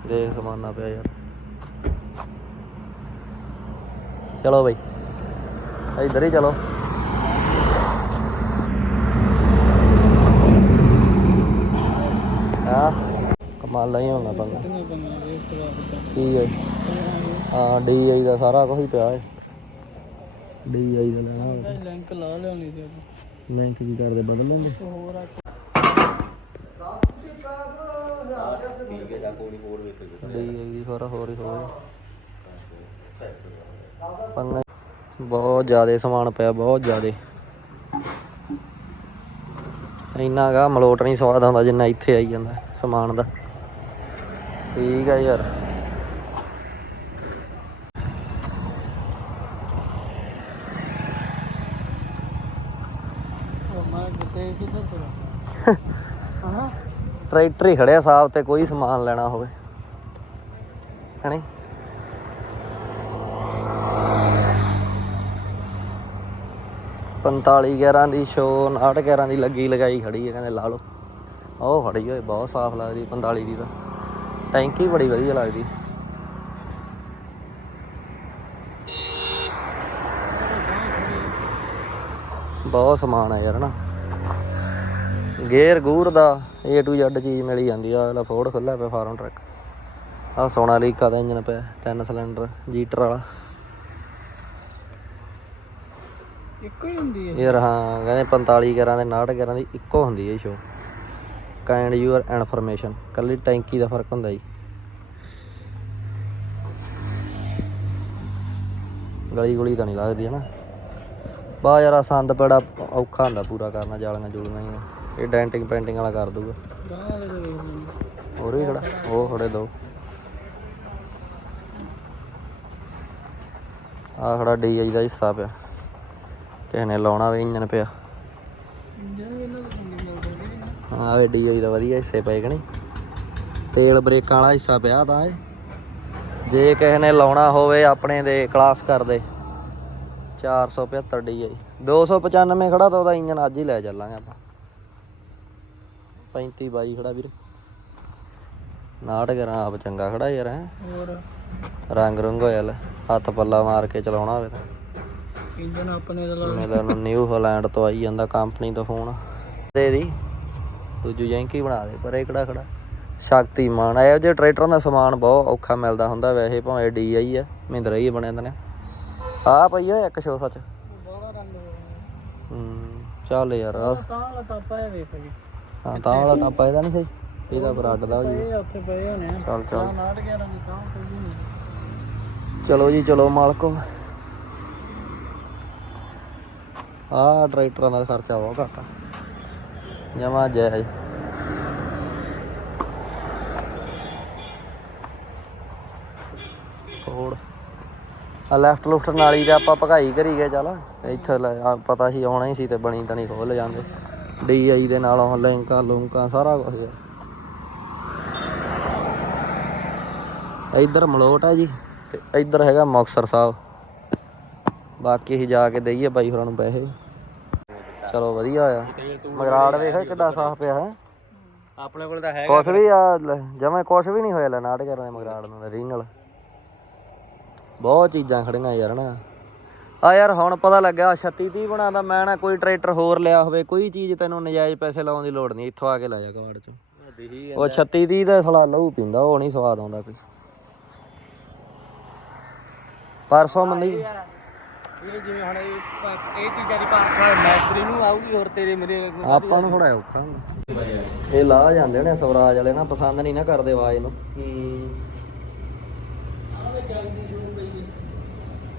ਦੇਖ ਸਮਾਨ ਨਾ ਪਿਆ ਯਾਰ। ਚਲੋ ਬਈ। ਇੱਧਰ ਹੀ ਚਲੋ। ਹਾਂ। ਕਮਾਲ ਹੀ ਹੋਣਾ ਪੰਗਾ ਠੀਕ ਹੈ ਹਾਂ ਡੀਆਈ ਦਾ ਸਾਰਾ ਕੁਝ ਹੀ ਪਿਆ ਹੈ। ਡੀਆਈ ਦਾ ਲੈਣਾ
ਲਿੰਕ ਲਾ ਲਿਆਉਣੀ ਸੀ।
ਮੈਂ ਕੀ ਕਰਦੇ ਬਦਲ ਲੈਂਦੇ
ਹੋਰ ਆ
ਡੀਆਈ ਦੀ ਸਾਰਾ ਹੋਰ ਹੀ ਹੋਵੇ ਪੰਗਾ ਬਹੁਤ ਜ਼ਿਆਦਾ ਸਮਾਨ ਪਿਆ ਬਹੁਤ ਜ਼ਿਆਦਾ। ਇੰਨਾ ਗਾ ਮਲੋਟ ਨਹੀਂ ਸਵਾਦ ਆਉਂਦਾ ਜਿੰਨਾ ਇੱਥੇ ਆਈ ਜਾਂਦਾ ਸਮਾਨ ਦਾ। ਠੀਕ ਆ ਯਾਰ। ਟਰੈਕਟਰ ਹੀ ਖੜਿਆ ਸਾਹਿਬ ਤੇ ਕੋਈ ਸਮਾਨ ਲੈਣਾ ਹੋਵੇ। ਹਣੀ ਪੰਤਾਲੀ 11 ਦੀ ਸ਼ੋ 59 11 ਦੀ ਲੱਗੀ ਲਗਾਈ ਖੜੀ ਹੈ ਕਹਿੰਦੇ ਲਾ ਲਓ। ਉਹ ਖੜੀ ਹੋਏ ਬਹੁਤ ਸਾਫ਼ ਲੱਗਦੀ 45 ਦੀ ਤਾਂ। ਟੈਂਕੀ ਬੜੀ ਵਧੀਆ ਲੱਗਦੀ। ਬਹੁਤ ਸਮਾਨ ਆ ਯਾਰ ਨਾ। ਗੇਅਰ ਗੂਰ ਦਾ A to Z ਚੀਜ਼ ਮਿਲ ਜਾਂਦੀ ਆ ਇਹਦਾ ਫੋੜ ਖੁੱਲਾ ਪਿਆ ਫਾਰਮ ਟਰੱਕ। ਆ ਸੋਨਾਲੀਕਾ ਦਾ ਇੰਜਨ ਪਿਆ ਤਿੰਨ ਸਿਲੰਡਰ ਜੀਟਰ ਵਾਲਾ।
ਇੱਕੋ ਹੀ ਹੁੰਦੀ ਹੈ
ਯਾਰ ਹਾਂ ਕਹਿੰਦੇ 45 ਗਰਾਂ ਦੇ 69 ਗਰਾਂ ਦੀ ਇੱਕੋ ਹੁੰਦੀ ਹੈ ਸ਼ੋ ਕਾਈਂਡ ਯੂਅਰ ਇਨਫੋਰਮੇਸ਼ਨ ਕੱਲੀ ਟੈਂਕੀ ਦਾ ਫ਼ਰਕ ਹੁੰਦਾ ਜੀ। ਗਲੀ ਗੁਲੀ ਤਾਂ ਨਹੀਂ ਲੱਗਦੀ ਹੈ ਨਾ ਬਾ ਯਾਰ ਸੰਦ ਪੜਾ ਔਖਾ ਹੁੰਦਾ ਪੂਰਾ ਕਰਨਾ, ਜਾਲੀਆਂ ਜੂਲੀਆਂ ਹੀ। ਇਹ ਡੈਂਟਿੰਗ, ਪੇਂਟਿੰਗ ਵਾਲਾ ਕਰ ਦੂਗਾ ਹੋਰ ਵੀ ਖੜਾ ਉਹ ਖੜੇ ਦੋ। ਆ ਖੜਾ ਡੀਆਈ ਦਾ ਹਿੱਸਾ ਪਿਆ। ਕਿਸੇ ਨੇ ਲਾਉਣਾ ਵੀ ਇੰਜਨ ਪਿਆ।
ਇੰਜਨ ਇਹਨਾਂ
ਹਾਂ ਵੇ ਡੀਆਈ ਦਾ ਵਧੀਆ ਹਿੱਸੇ ਪਏ ਕਿ ਨਹੀਂ। ਤੇਲ ਬ੍ਰੇਕਾਂ ਵਾਲਾ ਹਿੱਸਾ ਪਿਆ ਤਾਂ ਇਹ। ਜੇ ਕਿਸੇ ਨੇ ਲਾਉਣਾ ਹੋਵੇ ਆਪਣੇ ਦੇ ਕਲਾਸ ਕਰਦੇ 475 ਡੀਆਈ 295 ਖੜਾ ਤਾਂ ਉਹਦਾ ਇੰਜਨ ਅੱਜ ਹੀ ਲੈ ਚੱਲਾਂਗੇ ਆਪਾਂ। 35 22 ਖੜਾ ਵੀਰ। ਨਾਟ ਕਰਾਂ ਆਪ ਚੰਗਾ ਖੜਾ ਯਾਰ ਹੈ।
ਹੋਰ?
ਰੰਗ ਰੰਗ ਹੋਇਆ ਲੈ ਹੱਥ ਪੱਲਾ ਮਾਰ ਕੇ ਚਲਾਉਣਾ ਹੋਵੇ ਤਾਂ।
ਇੰਜਨ ਆਪਣੇ ਦਾ ਲਾ
ਮੇਰੇ ਨਿਊ ਹਾਲੈਂਡ ਤੋਂ ਆਈ ਜਾਂਦਾ ਕੰਪਨੀ ਤੋਂ ਫੋਨ ਦੇ ਦੀ। ਦੂਜੂ ਯੈਂਕੀ ਬਣਾ ਦੇ ਪਰ ਇਹ ਕਿਹੜਾ ਖੜਾ? ਸ਼ਕਤੀਮਾਨ। ਇਹੋ ਜਿਹੇ ਟਰੈਕਟਰਾਂ ਦਾ ਸਮਾਨ ਬਹੁਤ ਔਖਾ ਮਿਲਦਾ ਹੁੰਦਾ ਵੈਸੇ ਭਾਵੇਂ ਡੀਆਈ ਆ ਮਹਿੰਦਰਾ ਹੀ ਬਣੇ ਹੁੰਦੇ ਨੇ। ਆ ਪਈ ਆ ਇੱਕ ਸ਼ੋ ਸੱਚ। ਹੂੰ ਚੱਲ ਯਾਰ ਆਹ
ਤਾਂ ਵਾਲਾ ਟਾਪਾ ਇਹ ਵੇਖ ਜੀ
ਹਾਂ ਤਾਂ ਵਾਲਾ ਟਾਪਾ ਇਹਦਾ ਨਹੀਂ ਸਹੀ। ਇਹਦਾ ਬਰੱਡ ਦਾ ਹੋ ਜੀ
ਇਹ ਉੱਥੇ ਪਏ ਹੋਣੇ ਆ।
ਚੱਲ ਚੱਲ।
ਤਾਂ 11 ਦੀ ਤਾਂ ਕੋਈ ਨਹੀਂ।
ਚਲੋ ਜੀ ਚਲੋ ਮਾਲਕੋ। ਆ ਟਰੈਕਟਰਾਂ ਦਾ ਖਰਚਾ ਬਹੁਤ ਘੱਟ ਆ। ਜਮਾ ਜਾਇਜ਼ ਹੋਰ। ਆ ਲੈਫਟ ਲੁਫਟ ਨਾਲੀ ਤੇ ਆਪਾਂ ਭਗਾਈ ਕਰੀ ਗਏ, ਚੱਲ। ਇੱਥੇ ਪਤਾ ਸੀ ਆਉਣਾ ਹੀ ਸੀ ਤੇ ਬਣੀ ਤਣੀ ਖੋਲ ਜਾਂਦੇ। ਡੀਆਈ ਦੇ ਨਾਲੋਂ ਲਿੰਕਾਂ ਲੁੰਕਾਂ ਸਾਰਾ ਕੁਝ ਇੱਧਰ ਮਲੋਟ ਆ ਜੀ, ਤੇ ਇੱਧਰ ਹੈਗਾ ਮੁਕਤਸਰ ਸਾਹਿਬ। ਬਾਕੀ ਅਸੀਂ ਜਾ ਕੇ ਦਈਏ ਬਾਈ ਹੋਰਾਂ ਨੂੰ ਪੈਸੇ। ਚਲੋ ਵਧੀਆ ਆ। ਮਗਰਾੜ ਵੇਖ ਕਿੱਡਾ ਸਾਫ਼ ਪਿਆ ਹੈ।
ਆਪਣੇ ਕੋਲ ਤਾਂ ਹੈ
ਕੁਛ ਵੀ ਆ। ਜਮੇ ਕੁਛ ਵੀ ਨਹੀਂ ਹੋਇਆ ਲੈ ਨਾਟ ਕਰਦੇ ਮਗਰਾੜ ਨੂੰ ਰੀਨਲ ਬਹੁਤ ਚੀਜ਼ਾਂ ਖੜੀਆਂ ਯਾਰ ਨਾ। ਆ ਯਾਰ ਹੁਣ ਪਤਾ ਲੱਗਾ 36 30 ਬਣਾਦਾ ਮੈਂ ਨਾ ਕੋਈ ਟਰੈਕਟਰ ਹੋਰ ਲਿਆ ਹੋਵੇ ਕੋਈ ਚੀਜ਼ ਤੈਨੂੰ ਨਜਾਇਜ਼ ਪੈਸੇ ਲਾਉਣ ਦੀ ਲੋੜ ਨਹੀਂ ਇੱਥੋਂ ਆ ਕੇ ਲੈ ਜਾ ਕਵਾੜ ਚੋਂ। ਉਹ 36 30 ਦਾ ਸਲਾ ਲਹੂ ਪੀਂਦਾ ਉਹ ਨਹੀਂ ਸਵਾਦ ਆਉਂਦਾ ਕੋਈ। ਪਰਸੋਂ ਮੰਦੀ
ਇਹ ਜਿਵੇਂ ਹੁਣ ਇਹ ਪ- ਇਹ ਚੀਜ਼ਾਂ ਦੀ ਪਾਰਖ ਮੈਸਤਰੀ ਨੂੰ ਆਊਗੀ ਹੋਰ ਤੇਰੇ ਮੇਰੇ
ਆਪਾਂ ਨੂੰ ਥੋੜਾ ਔਖਾ ਹੁੰਦਾ। ਇਹ ਲਾ ਜਾਂਦੇ ਨੇ ਸਵਰਾਜ ਵਾਲੇ ਨਾ ਪਸੰਦ ਨਹੀਂ ਨਾ ਕਰਦੇ ਆਵਾਜ਼ ਨੂੰ।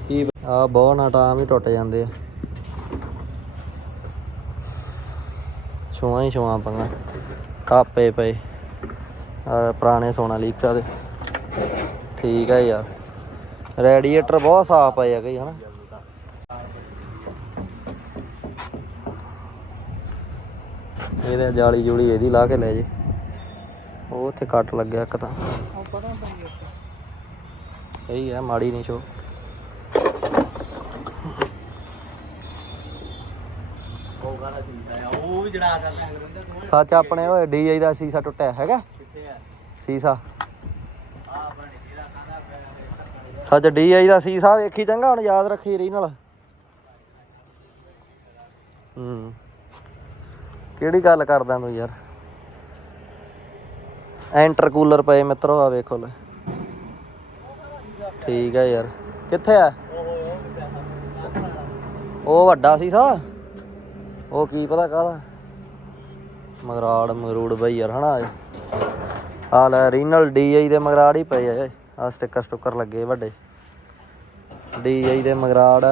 ਕੀ ਆ ਬਹੁਤ ਹੀ ਟੁੱਟ ਜਾਂਦੇ ਆ। ਛੁਆਂ ਹੀ ਛੁਆਂ ਪੰਗਾ ਟਾਪੇ ਪਏ। ਆ ਪੁਰਾਣੇ ਸੋਨਾ ਲੀਕਾ ਦੇ। ਠੀਕ ਹੈ ਯਾਰ। ਰੇਡੀਏਟਰ ਬਹੁਤ ਸਾਫ਼ ਪਏ ਆ ਕਈ ਹਨਾ? ਇਹਦੇ ਜਾਲੀ ਜੂਲੀ ਇਹਦੀ ਲਾ ਕੇ ਲੈ ਜੇ। ਉਹ ਉੱਥੇ ਕੱਟ ਲੱਗਿਆ ਇੱਕ ਤਾਂ। ਸਹੀ ਹੈ ਮਾੜੀ ਨਹੀਂ ਸ਼ੋ ਸੱਚ ਆਪਣੇ ਓਏ ਡੀਆਈ ਦਾ ਸੀਸਾ ਟੁੱਟਿਆ ਹੈਗਾ? ਸੀਸਾ।
ਆ ਬਣ ਜਿਹੜਾ
ਸੱਚ ਡੀਆਈ ਦਾ ਸੀਸਾ ਵੇਖੀ ਚੰਗਾ, ਹੁਣ ਯਾਦ ਰੱਖੀ ਰਹੀ ਨਾਲ। ਹੂੰ। ਕਿਹੜੀ ਗੱਲ ਕਰਦਾ ਤੂੰ ਯਾਰ? ਐਂਟਰ ਕੂਲਰ ਪਏ ਮਿੱਤਰੋ ਆ ਵੇਖੋ ਲੈ। ਠੀਕ ਹੈ ਯਾਰ। ਕਿੱਥੇ ਆ? ਉਹ ਵੱਡਾ ਸੀਸਾ? ਉਹ ਕੀ ਪਤਾ ਕਾਹਦਾ? ਮਗਰਾੜ ਮਗਰੂੜ ਬਈ ਯਾਰ, ਹਨਾ ਆ ਲੈ, ਰੀਨਲ ਡੀਆਈ ਦੇ ਮਗਰਾੜ ਹੀ ਪਏ ਆ ਆ ਸਟicker ਸਟੁੱਕਰ ਲੱਗੇ ਵੱਡੇ। ਡੀਆਈ ਦੇ ਮਗਰਾੜ,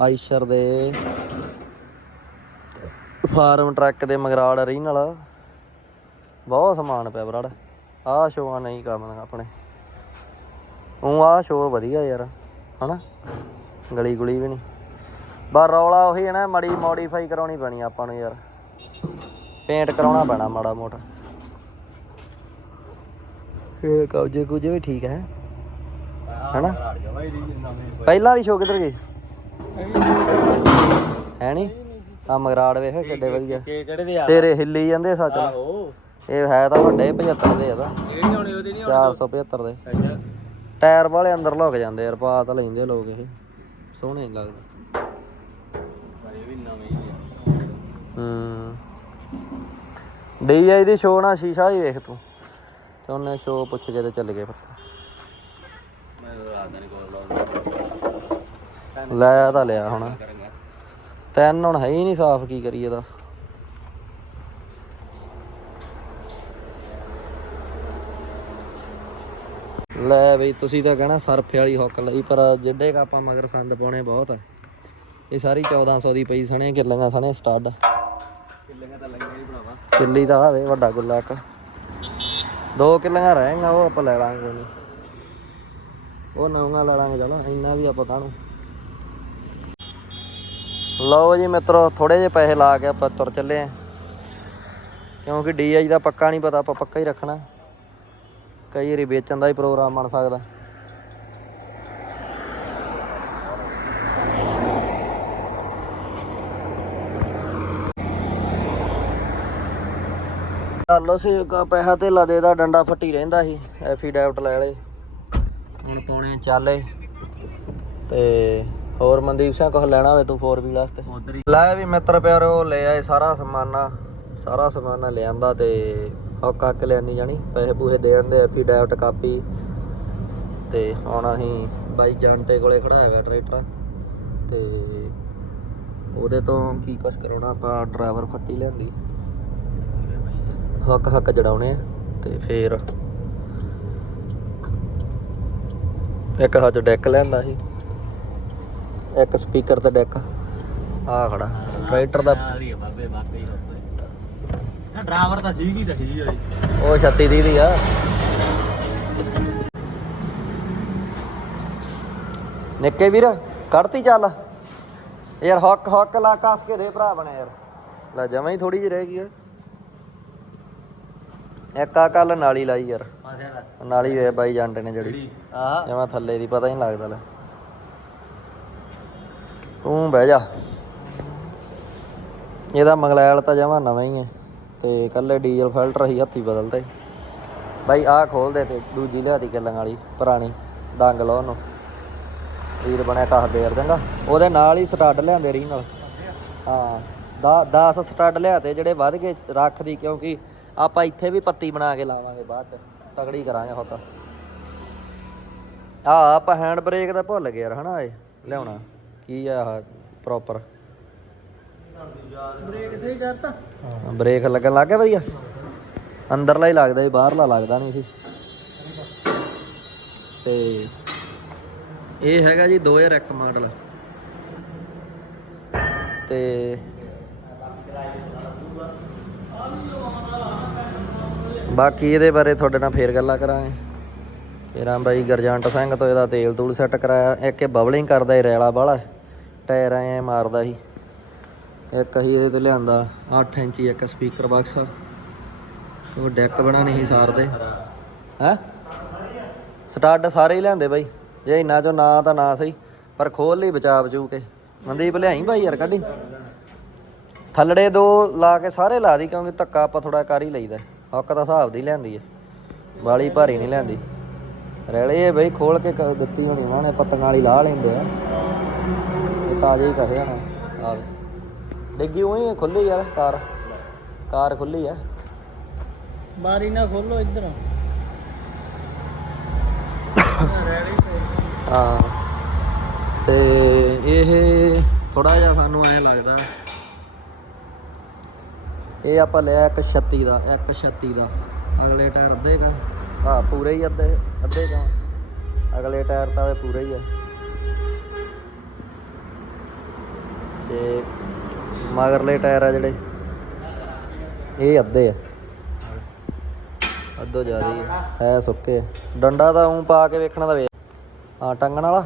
ਆਈਸ਼ਰ ਦੇ। ਫਾਰਮ ਟਰੱਕ ਦੇ ਮਗਰਾੜ ਰੀਨਲ ਬਹੁਤ ਸਮਾਨ ਪਿਆ ਬਰਾੜ। ਆਹ ਸ਼ੋਆਂ ਨਹੀਂ ਕੰਮ ਆਪਣੇ। ਉਹ ਆਹ ਸ਼ੋ ਵਧੀਆ ਯਾਰ, ਹਨਾ? ਗਲੀ ਗੁਲੀ ਵੀ ਨਹੀਂ। ਬਸ ਰੌਲਾ ਉਹੀ ਹੈ ਨਾ, ਮੜੀ ਮੋਡੀਫਾਈ ਕਰਾਉਣੀ ਪੈਣੀ ਆਪਾਂ ਨੂੰ ਯਾਰ। ਪੇਂਟ ਕਰਾਉਣਾ ਪੈਣਾ ਮਾੜਾ ਮੋਟਾ। ਇਹ ਕਬਜੇ ਕੁਜੇ ਵੀ ਠੀਕ ਹੈ। ਹਨਾ? ਪਹਿਲਾਂ ਵਾਲੀ ਸ਼ੋ ਕਿੱਧਰ ਗਈ? ਹੈ ਨਹੀਂ? ਆ ਮਗਰਾੜ ਵੇਖ ਕਿੱਡੇ ਵਧੀਆ। ਤੇਰੇ ਹਿੱਲੀ ਜਾਂਦੇ ਸੱਚ
ਆਹੋ।
ਇਹ ਹੈ ਤਾਂ ਵੱਡੇ 75 ਦੇ ਆ ਤਾਂ।
ਇਹ ਨਹੀਂ ਆਉਣੇ ਉਹਦੇ ਨਹੀਂ
475 ਦੇ।
ਆਉਣੇ
ਟਾਇਰ ਵਾਲੇ ਅੰਦਰ ਲੁਕ ਜਾਂਦੇ ਯਾਰ ਪਾ ਲੈਂਦੇ ਲੋਕ ਇਹ। ਸੋਹਣੇ ਨਹੀਂ ਲੱਗਦੇ।
ਇਹ ਵੀ
ਦੀ ਸ਼ੋ ਨਾ ਸ਼ੀਸ਼ਾ ਹੀ ਵੇਖ ਤੂੰ। ਤੇ ਉਹਨੇ ਸ਼ੋ ਪੁੱਛ ਕੇ ਤੇ ਚੱਲ ਗਏ ਫਿਰ। ਲੈ ਆ ਤਾਂ ਲਿਆ ਹੁਣ। ਤਿੰਨ ਹੁਣ ਹੈ ਹੀ ਨਹੀਂ ਸਾਫ਼ ਕੀ ਕਰੀਏ ਦੱਸ। ਲੈ ਬਈ ਤੁਸੀਂ ਤਾਂ ਕਹਿਣਾ ਸਰਫੇ ਵਾਲੀ ਹੁੱਕ ਲਈ ਪਰ ਜਿੱਡੇ ਕ ਆਪਾਂ ਮਗਰ ਸੰਦ ਪਾਉਣੇ ਬਹੁਤ ਆ। ਇਹ ਸਾਰੀ 1400 ਦੀ ਪਈ ਸਣੇ ਕਿੱਲੀਆਂ ਸਣੇ ਸਟੱਡ
ਕਿੱਲੀਆਂ ਤਾਂ ਲੱਗੀਆਂ ਹੀ ਭਰਾਵਾ।
ਕਿੱਲੀ ਦਾ ਆਵੇ ਵੱਡਾ ਗੁੱਲਾ ਇੱਕ। ਦੋ ਕਿੱਲੀਆਂ ਰਹਿਣਗੀਆਂ ਉਹ ਆਪਾਂ ਲੈ ਲਾਂਗੇ। ਉਹ ਨਵਾਂ ਲੈ ਲਾਂਗੇ ਚਲੋ ਇੰਨਾ ਵੀ ਆਪਾਂ ਕਾਹਨੂੰ। ਲਓ ਜੀ ਮਿੱਤਰੋ ਥੋੜੇ ਜਿਹੇ ਪੈਸੇ ਲਾ ਕੇ ਆਪਾਂ ਤੁਰ ਚੱਲੇ ਆਂ। ਕਿਉਂਕਿ ਡੀਆਈ ਦਾ ਪੱਕਾ ਨਹੀਂ ਪਤਾ, ਆਪਾਂ ਪੱਕਾ ਹੀ ਰੱਖਣਾ। ਕਈ ਵਾਰੀ ਵੇਚਣ ਦਾ ਹੀ ਪ੍ਰੋਗਰਾਮ ਬਣ ਸਕਦਾ। ਚੱਲ ਸੀ ਕਾ ਪੈਸਾ ਤੇ ਲਾ ਦੇ ਦਾ, ਡੰਡਾ ਫੱਟੀ ਰਹਿੰਦਾ ਸੀ, ਐਫੀਡੈਵਟ ਲੈ ਲੈ ਹੁਣ ਪਾਉਣੇ ਚਾਲੇ। ਤੇ ਹੋਰ ਮਨਦੀਪ ਸਿੰਘ ਕੁਝ ਲੈਣਾ ਹੋਵੇ ਤੂੰ 4 ਵੀਲ ਵਾਸਤੇ? ਲੈ ਵੀ ਮਿੱਤਰ ਪਿਆਰੋ, ਲੈ ਆਏ ਸਾਰਾ ਸਮਾਨਾ ਸਾਰਾ ਸਮਾਨਾ ਲਿਆਂਦਾ ਤੇ ਹੱਕ ਹੱਕ ਲਿਆਂਦੀ ਜਾਣੀ। ਪੈਸੇ ਪੂਹੇ ਦੇ ਦਿੰਦੇ ਐਫੀਡੈਵਟ ਕਾਪੀ। ਤੇ ਹੁਣ ਅਸੀਂ ਬਾਈ ਜਾਂਟੇ ਕੋਲੇ ਖੜਾ ਹੈਗਾ ਟਰੈਕਟਰ। ਤੇ ਉਹਦੇ ਤੋਂ ਕੀ ਕੁਛ ਕਰਾਉਣਾ, ਆਪਾਂ ਡਰਾਈਵਰ ਫੱਟੀ ਲਿਆਂਦੀ। ਹੱਕ ਹੱਕ ਜੜਾਉਣੇ ਆ, ਤੇ ਫੇਰ ਇੱਕ ਹੱਥ ਡੈਕ ਲੈਂਦਾ ਸੀ। ਇੱਕ ਸਪੀਕਰ ਤੇ ਡੈਕ। ਆ ਖੜਾ। ਟਰੈਕਟਰ ਦਾ
ਹੈ ਡਰਾਈਵਰ ਤਾਂ ਸੀਗੀ ਤਾਂ ਸੀ ਹੋਈ
ਉਹ 36 ਦੀ ਦੀ ਆ। ਨਿੱਕੇ ਵੀਰ ਕੱਢਤੀ ਚੱਲ। ਯਾਰ ਹੱਕ ਹੱਕ ਲਾ ਕੱਸ ਕੇ ਦੇ ਭਰਾ ਬਣੇ ਯਾਰ। ਲੈ ਜਮਾਂ ਹੀ ਥੋੜੀ ਜਿਹੀ ਰਹਿ ਗਈ ਓਏ। ਇੱਕ ਆ ਕੱਲ ਨਾਲੀ ਲਾਈ ਯਾਰ। ਨਾਲੀ ਹੋਇਆ ਬਾਈ ਜਾਂਟੇ ਨੇ ਜਿਹੜੀ।
ਆ
ਜਮਾ ਥੱਲੇ ਦੀ ਪਤਾ ਹੀ ਨਹੀਂ ਲੱਗਦਾ ਲੈ। ਤੂੰ ਬਹਿ ਜਾ। ਇਹਦਾ ਮੰਗਲੈਲ ਤਾਂ ਜਮਾ ਨਵਾਂ ਹੀ ਹੈ ਤੇ ਕੱਲੇ ਡੀਜ਼ਲ ਫਿਲਟਰ ਹੀ ਹੱਥੀ ਬਦਲਦੇ ਬਾਈ, ਆਹ ਖੋਲ ਦੇ ਤੇ ਦੂਜੀ ਲਿਆਦੀ ਗੱਲਾਂ ਵਾਲੀ, ਪੁਰਾਣੀ, ਡੰਗ ਲਓ ਉਹਨੂੰ। ਵੀਰ ਬਣਿਆ ਕਸ ਦੇ ਯਾਰ ਉਹਦੇ ਨਾਲ ਹੀ ਸਟੱਡ ਲਿਆਂਦੇ ਰੀ ਨਾਲ। ਹਾਂ 10 ਸਟੱਡ ਲਿਆਤੇ ਜਿਹੜੇ ਵੱਧ ਗਏ ਰੱਖ ਦੀ ਕਿਉਂਕਿ ਆਪਾਂ ਇੱਥੇ ਵੀ ਪੱਤੀ ਬਣਾ ਕੇ ਲਾਵਾਂਗੇ ਬਾਅਦ ਚ। ਤਗੜੀ ਕਰਾਂਗੇ ਹੁਣ ਤਾਂ ਆ ਆਪਾਂ ਹੈਂਡ ਬ੍ਰੇਕ ਦਾ ਭੁੱਲ ਗਏ ਯਾਰ, ਹਨਾ ਇਹ, ਲਿਆਉਣਾ। ਕੀ ਆ ਪ੍ਰੋਪਰ
ਬ੍ਰੇਕ ਸਹੀ ਕਰਤਾ?
ਬ੍ਰੇਕ ਲੱਗਣ ਲੱਗ ਗਿਆ ਵਧੀਆ। ਅੰਦਰਲਾ ਹੀ ਲੱਗਦਾ ਸੀ ਬਾਹਰਲਾ ਲੱਗਦਾ ਨਹੀਂ ਸੀ। ਤੇ ਇਹ ਹੈਗਾ ਜੀ 2001 ਮਾਡਲ ਤੇ ਬਾਕੀ ਇਹਦੇ ਬਾਰੇ ਤੁਹਾਡੇ ਨਾਲ ਫੇਰ ਗੱਲਾਂ ਕਰਾਂਗੇ। ਤੇਰਾ ਬਾਈ ਗਰਜੰਟ ਸਿੰਘ ਤੋਂ ਇਹਦਾ ਤੇਲ ਤੂਲ ਸੈੱਟ ਕਰਾਇਆ। ਇੱਕ ਇਹ ਬਬਲਿੰਗ ਕਰਦਾ ਇਹ ਰੈਲਾ ਵਾਲਾ। ਟਾਇਰ ਐ ਮਾਰਦਾ ਸੀ। ਇੱਕ ਅਸੀਂ ਇਹਦੇ ਤੇ ਲਿਆਂਦਾ 8 ਇੰਚੀ ਇੱਕ ਸਪੀਕਰ ਬਾਕਸ ਉਹ ਡੈਕ ਬਣਾ ਨਹੀਂ ਸੀ ਸਾਰਦੇ ਹੈ? ਸਟਾਰਟ ਸਾਰੇ ਹੀ ਲਿਆਂਦੇ ਬਾਈ। ਜੇ ਇੰਨਾ ਚੋਂ ਨਾ ਤਾਂ ਨਾ ਸਹੀ, ਪਰ ਖੋਲ ਲਈ ਬਚਾ ਬਚੂ ਕੇ। ਮਨਦੀਪ ਲਿਆਈ ਬਾਈ ਯਾਰ ਕੱਢੀ। ਥੱਲੜੇ ਦੋ ਲਾ ਕੇ ਸਾਰੇ ਲਾ ਦੀ, ਕਿਉਂਕਿ ਧੱਕਾ ਆਪਾਂ ਥੋੜਾ ਕਰ ਹੀ ਲਈਦਾ। ਹੱਕ ਦਾ ਹਿਸਾਬ ਦੀ ਲਿਆਂਦੀ ਹੈ ਵਾਲੀ ਭਾਰੀ ਨਹੀਂ ਲਿਆਂਦੀ। ਰੈਲੇ ਇਹ ਬਈ ਖੋਲ ਕੇ ਦਿੱਤੀ ਹੋਣੀ ਉਹਨਾਂ ਨੇ ਪੱਤੀਆਂ ਵਾਲੀ ਲਾ ਲੈਂਦੇ ਆ। ਤਾਜ਼ੇ ਹੀ ਕਹੇ ਹਣਾ। ਆ ਡਿੱਗੀ ਉਹੀ ਖੁੱਲੀ ਯਾਰ ਕਾਰ। ਕਾਰ ਖੁੱਲੀ ਆ।
ਬਾਰੀ ਨਾ ਖੋਲੋ ਇੱਧਰ।
ਹਾਂ ਤੇ ਇਹ ਥੋੜਾ ਜਿਹਾ ਸਾਨੂੰ ਐ ਲੱਗਦਾ। ਇਹ ਆਪਾਂ ਲਿਆ ਇੱਕ 36 ਦਾ ਇੱਕ 36 ਦਾ। ਅਗਲੇ ਟਾਇਰ ਅੱਧੇ ਕਾ ਹਾਂ ਪੂਰੇ ਹੀ ਅੱਧੇ ਅੱਧੇ ਕਾ ਅਗਲੇ ਟਾਇਰ ਤਾਂ ਪੂਰੇ ਹੀ ਆ। ਤੇ ਮਗਰਲੇ ਟਾਇਰ ਆ ਜਿਹੜੇ, ਇਹ ਅੱਧੇ ਆ। ਅੱਧੋ ਜ਼ਿਆਦਾ ਹੀ ਆ। ਹੈ ਸੁੱਕੇ ਡੰਡਾ ਤਾਂ ਉਂ ਪਾ ਕੇ ਵੇਖਣਾ ਦਾ ਵੇ ਹਾਂ, ਟੰਗਣ ਵਾਲਾ?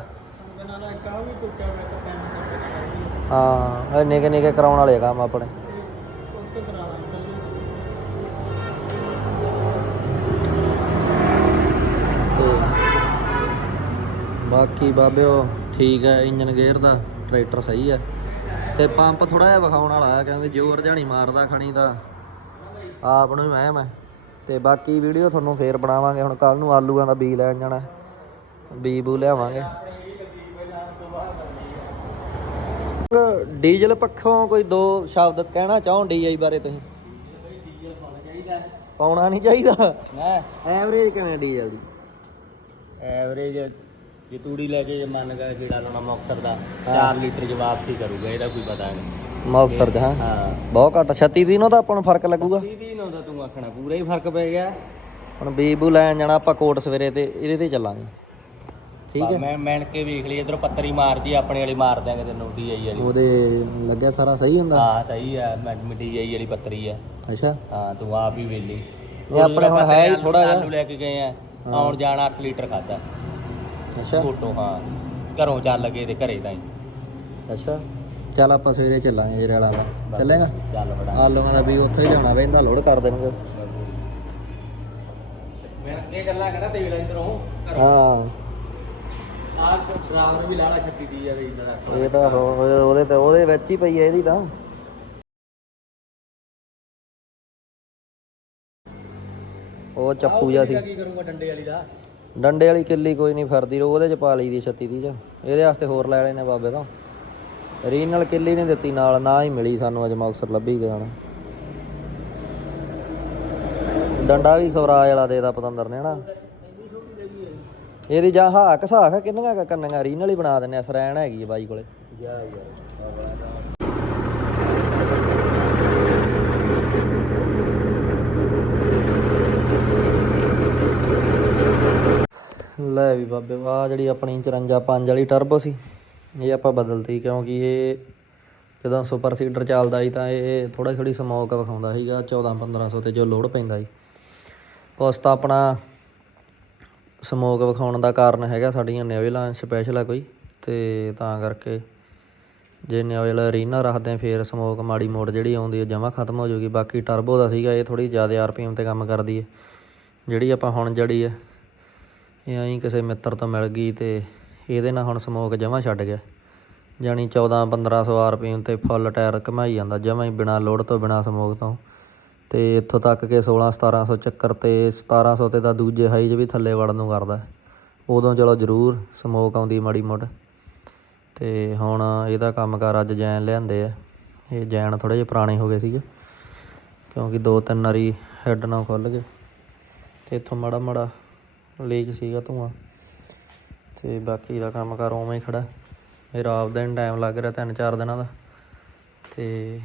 ਹਾਂ, ਇਹ ਨਿੱਕੇ ਨਿੱਕੇ ਕਰਾਉਣ ਵਾਲੇ ਆ ਕੰਮ ਆਪਣੇ।
ਉੱਤੇ ਕਰਾ ਲਾਂਗੇ
ਤੇ ਬਾਕੀ ਬਾਬਿਓ ਠੀਕ ਹੈ ਇੰਜਨ ਗੇਅਰ ਦਾ, ਟਰੈਕਟਰ ਸਹੀ ਹੈ ਤੇ ਪੰਪ ਥੋੜਾ ਜਿਹਾ ਵਿਖਾਉਣ ਵਾਲਾ ਹੈ ਕਿਉਂਕਿ ਜ਼ੋਰ ਜਾਣੀ ਮਾਰਦਾ ਖਣੀ ਦਾ। ਆਪ ਨੂੰ ਹੀ ਵਹਿਮ ਹੈ। ਤੇ ਬਾਕੀ ਵੀਡੀਓ ਤੁਹਾਨੂੰ ਫੇਰ ਬਣਾਵਾਂਗੇ। ਹੁਣ ਕੱਲ ਨੂੰ ਆਲੂਆਂ ਦਾ ਬੀ ਲੈਣ ਜਾਣਾ। ਬੀ ਬੂ ਲਿਆਵਾਂਗੇ। ਡੀਜ਼ਲ ਪੱਖੋਂ ਕੋਈ ਦੋ ਸ਼ਬਦ ਕਹਿਣਾ ਚਾਹੋ ਡੀਆਈ ਬਾਰੇ ਤੁਸੀਂ? ਪਾਉਣਾ ਨਹੀਂ ਚਾਹੀਦਾ। ਐਵਰੇਜ ਕਿਵੇਂ ਡੀਜ਼ਲ ਦੀ?
ਐਵਰੇਜ ਜੇ ਤੂੜੀ ਲੈ ਕੇ ਜੇ ਮੰਨ ਗਿਆ ਕੀੜਾ ਲਾਉਣਾ ਮੁਕਸਰ ਦਾ 4 ਲੀਟਰ ਜਵਾਬ ਸੀ ਕਰੂਗਾ ਇਹਦਾ ਕੋਈ ਪਤਾ ਨਹੀਂ।
ਮੁਕਤਸਰ ਚ ਹਾਂ।
ਹਾਂ।
ਬਹੁਤ ਘੱਟ 36 ਦੀ ਨੂੰ ਤਾਂ ਆਪਾਂ ਨੂੰ ਫ਼ਰਕ ਲੱਗੂਗਾ।
30 ਦੀ ਨੂੰ ਤਾਂ ਤੂੰ ਆਖਣਾ ਪੂਰਾ ਹੀ ਫ਼ਰਕ ਪੈ ਗਿਆ।
ਹੁਣ ਬੀਬੂ ਲੈਣ ਜਾਣਾ ਆਪਾਂ ਕੋਟ ਸਵੇਰੇ ਤੇ ਇਹਦੇ ਤੇ ਚੱਲਾਂਗੇ। ਠੀਕ ਹੈ?
ਮੈਂ ਮੈਣ ਕੇ ਵੇਖ ਲਈ ਇਧਰੋਂ ਪੱਤਰੀ ਮਾਰਦੀ ਆਪਣੇ ਵਾਲੀ ਮਾਰ ਦਿਆਂਗੇ ਤੈਨੂੰ ਡੀਆਈ ਵਾਲੀ।
ਉਹਦੇ ਲੱਗਿਆ ਸਾਰਾ ਸਹੀ ਹੁੰਦਾ?
ਹਾਂ ਸਹੀ ਆ ਮੈਂ ਡੀਆਈ ਵਾਲੀ ਪੱਤਰੀ ਆ।
ਅੱਛਾ।
ਹਾਂ ਤੂੰ ਆਪ ਹੀ ਵੇਲੀ
ਇਹ ਆਪਣੇ ਹੁਣ ਹੈ ਹੀ ਥੋੜਾ ਜਿਹਾ।
ਲੈ ਕੇ ਗਏ ਆ ਆਉਣ ਜਾਣ 8 ਲੀਟਰ ਖਾਦਾ
ਅੱਛਾ।
ਫੋਟੋ ਹਾਂ। ਘਰੋਂ ਚੱਲ ਲਗੇ ਤੇ ਘਰੇ ਤਾਂ ਹੀ।
ਅੱਛਾ। ਚੱਲ ਆਪਾਂ ਸਵੇਰੇ ਚੱਲਾਂਗੇ ਜੇਰੇ ਵਾਲਾ ਦਾ ਚੱਲੇਗਾ?
ਚੱਲ ਬੜਾ
ਆਲੂਆਂ ਦਾ ਵੀ ਉੱਥੇ ਹੀ ਲਿਆਉਣਾ ਪੈਂਦਾ ਲੋਡ ਕਰ ਦੇਣਗੇ।
ਮੈਂ ਇਹ ਗੱਲਾਂ ਕਿਹੜਾ ਦੇਖ ਲੈ ਇਧਰੋਂ।
ਹਾਂ।
ਆਹ ਡਰਾਈਵਰ ਵੀ ਲਾਲਾ ਛੱਤੀ ਦੀ ਵੀ ਇਦਾਂ ਦਾ
ਇਹ ਤਾਂ ਉਹਦੇ ਤੇ ਉਹਦੇ ਵਿੱਚ ਹੀ ਪਈ ਹੈ ਇਹਦੀ ਤਾਂ। ਉਹ ਚੱਪੂ ਜਿਹਾ ਸੀ।
ਕੀ ਕਰੂੰਗਾ ਡੰਡੇ ਵਾਲੀ ਦਾ?
ਡੰਡੇ ਵਾਲੀ ਕਿੱਲੀ ਕੋਈ ਨਹੀਂ ਫਰਦੀ ਉਹਦੇ ਚ ਪਾ ਲਈ ਦੀ 36 ਦੀ ਚ। ਇਹਦੇ ਵਾਸਤੇ ਹੋਰ ਲੈ ਲੈਣੇ ਬਾਬੇ ਤੋਂ। ਰੀਨਲ ਕਿੱਲੀ ਨਹੀਂ ਦਿੱਤੀ, ਨਾਲ ਨਾ ਹੀ ਮਿਲੀ ਸਾਨੂੰ ਅੱਜ ਮੌਕਸਰ ਲੱਭੀ ਗਿਆ ਹੁਣ ਡੰਡਾ ਵੀ ਸਵਰਾਜ ਵਾਲਾ ਦੇਦਾ ਪਤੰਦਰ ਨੇ ਹਨਾ। ਇਹਦੀ ਜਾਂ ਹਾਕ ਸਾਖ ਕਿੰਨੀਆਂ ਕੰਨੀਆਂ ਰੀਨਲ ਹੀ ਬਣਾ ਦਿੰਨੇ ਆ ਸਰੈਣ ਹੈਗੀ ਆ ਬਾਈ ਕੋਲੇ।
ਜਾ ਯਾਰ
ਲੈ ਵੀ ਬਾਬੇ ਆ ਜਿਹੜੀ ਆਪਣੀ 54 5 ਵਾਲੀ ਟਰਬੋ ਸੀ, ਇਹ ਆਪਾਂ ਬਦਲਤੀ ਕਿਉਂਕਿ ਇਹ ਜਦੋਂ ਸੁਪਰ ਸੀਡਰ ਚੱਲਦਾ ਸੀ ਤਾਂ ਇਹ ਥੋੜਾ ਥੋੜੀ ਸਮੋਕ ਵਿਖਾਉਂਦਾ ਸੀਗਾ 14 1500 ਤੇ ਜੋ ਲੋਡ ਪੈਂਦਾ ਸੀ। ਉਸ ਤਾਂ ਆਪਣਾ ਸਮੋਕ ਵਿਖਾਉਣ ਦਾ ਕਾਰਨ ਹੈਗਾ ਸਾਡੀਆਂ ਨਿਓਇਲਾਂ ਸਪੈਸ਼ਲ ਆ ਕੋਈ, ਤੇ ਤਾਂ ਕਰਕੇ ਜੇ ਨਿਓਇਲ ਰੀਨਾ ਰੱਖਦੇ ਆ ਫੇਰ ਸਮੋਕ ਮਾੜੀ ਮੋੜ ਜਿਹੜੀ ਆਉਂਦੀ ਹੈ ਜਮਾ ਖਤਮ ਹੋ ਜੂਗੀ ਬਾਕੀ ਟਰਬੋ ਦਾ ਸੀਗਾ, ਇਹ ਥੋੜੀ ਜ਼ਿਆਦਾ ਆਰਪੀਐਮ ਤੇ ਕੰਮ ਕਰਦੀ ਹੈ ਜਿਹੜੀ ਆਪਾਂ ਹੁਣ ਜੜੀ ਹੈ ਇਹ ਐਂ ਕਿਸੇ ਮਿੱਤਰ ਤੋਂ ਮਿਲ ਗਈ ਤੇ ਇਹਦੇ ਨਾਲ ਹੁਣ ਸਮੋਕ ਜਮਾ ਛੱਡ ਗਿਆ। ਜਾਣੀ 14 1500 ਆਰਪੀਐਮ ਤੇ ਫੁੱਲ ਟਾਇਰ ਘਮਾਈ ਜਾਂਦਾ, ਜਮਾ ਹੀ ਬਿਨਾ ਲੋਡ ਤੋਂ, ਬਿਨਾ ਸਮੋਕ ਤੋਂ। ਤੇ ਇੱਥੋਂ ਤੱਕ ਕਿ 16 1700 ਚੱਕਰ ਤੇ 1700 ਤੇ ਤਾਂ ਦੂਜੇ ਹਾਈ 'ਚ ਵੀ ਥੱਲੇ ਵੜਨ ਨੂੰ ਕਰਦਾ। ਉਦੋਂ ਚਲੋ ਜ਼ਰੂਰ ਸਮੋਕ ਆਉਂਦੀ ਮਾੜੀ ਮੋਟ। ਤੇ ਹੁਣ ਇਹਦਾ ਕੰਮਕਾਰ ਅੱਜ ਜੈਨ ਲਿਆਂਦੇ ਆ। ਇਹ ਜੈਨ ਥੋੜੇ ਜਿਹੇ ਪੁਰਾਣੇ ਹੋ ਗਏ ਸੀਗੇ, ਕਿਉਂਕਿ ਦੋ ਤਿੰਨ ਵਾਰੀ ਹੈੱਡ ਨਾਲ ਖੁੱਲ ਗਏ। ਤੇ ਇੱਥੋਂ ਮਾੜਾ ਮਾੜਾ ਲੀਕ ਸੀਗਾ ਧੂਆਂ। ਤੇ ਬਾਕੀ ਦਾ ਕੰਮ ਕਾਰ ਉਵੇਂ ਹੀ ਖੜਾ। ਮੇਰਾ ਆਪਦਾ ਹੀ ਟਾਈਮ ਲੱਗ ਰਿਹਾ ਤਿੰਨ ਚਾਰ ਦਿਨਾਂ ਦਾ। ਤੇ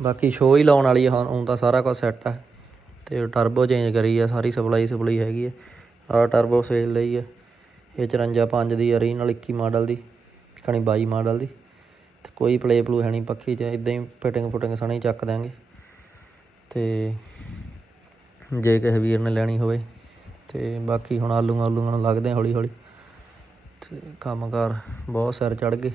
ਬਾਕੀ ਸ਼ੋਅ ਹੀ ਲਾਉਣ ਵਾਲੀ ਆ ਹੁਣ ਹੁਣ ਤਾਂ ਸਾਰਾ ਕੁਝ ਸੈੱਟ ਆ। ਤੇ ਟਰਬੋ ਚੇਂਜ ਕਰੀ ਆ, ਸਾਰੀ ਸਪਲਾਈ ਸਪਲਾਈ ਹੈਗੀ ਆ। ਆਹ ਟਰਬੋ ਸੇਲ ਲਈ ਆ। ਇਹ 54 5 ਦੀ ਆ ਨਾਲ 21 ਮਾਡਲ ਦੀ, ਕਣੀ 22 ਮਾਡਲ ਦੀ। ਤੇ ਕੋਈ ਪਲੇ ਪਲੂ ਹੈ ਨਹੀਂ ਪੱਖੀ ਚ ਇਦਾਂ ਹੀ ਫਿਟਿੰਗ ਫੁਟਿੰਗ ਸਣੀ ਚੱਕ ਦਾਂਗੇ ਤੇ ਜੇ ਕਿਸੇ ਵੀਰ ਨੇ ਲੈਣੀ ਹੋਵੇ ਤੇ ਬਾਕੀ ਹੁਣ ਆਲੂ ਆਲੂਆਂ ਨੂੰ ਲੱਗਦੇ ਆ ਹੌਲੀ ਹੌਲੀ ਤੇ ਕੰਮਕਾਰ ਬਹੁਤ ਸਿਰ ਚੜ ਗਏ।